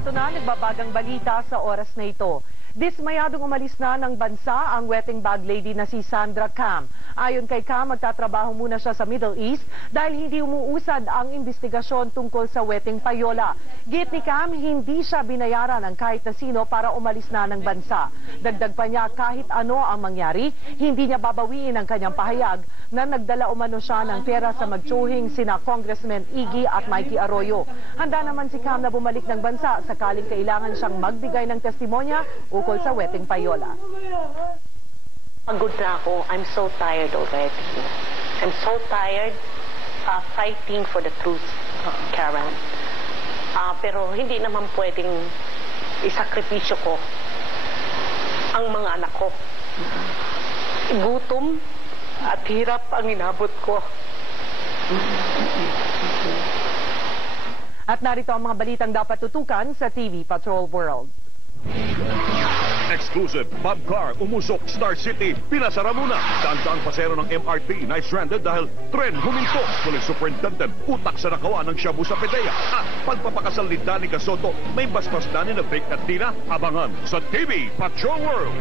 narito na nagbabagang balita sa oras na ito. Dismayadong umalis na ng bansa ang wetting bag lady na si Sandra Cam. Ayon kay Cam, magtatrabaho muna siya sa Middle East dahil hindi umuusad ang investigasyon tungkol sa wetting payola. Git ni Cam, hindi siya binayaran ng kahit na sino para umalis na ng bansa. Dagdag pa niya, kahit ano ang mangyari, hindi niya babawiin ang kanyang pahayag na nagdala umano siya ng pera sa magtsuhing sina Congressman Iggy at Mikey Arroyo. Handa naman si Cam na bumalik ng bansa sakaling kailangan siyang magbigay ng testimonya ukol sa wetting payola. Pagod na ako. I'm so tired already. I'm so tired fighting for the truth, Karen. Pero hindi naman pwedeng isakripisyo ko ang mga anak ko. Gutom at hirap ang inabot ko. At narito ang mga balitang dapat tutukan sa TV Patrol World. Exclusive, Bob Carr umusok Star City, pinasara muna. Daan-daang pasero ng MRT na stranded dahil tren huminto. Tuloy superintendent, utak sa nakawa ng shabu sa PDEA. At pagpapakasal ni Danica Soto, may basbas na ni na fake at Tina. Abangan sa TV Patrol World.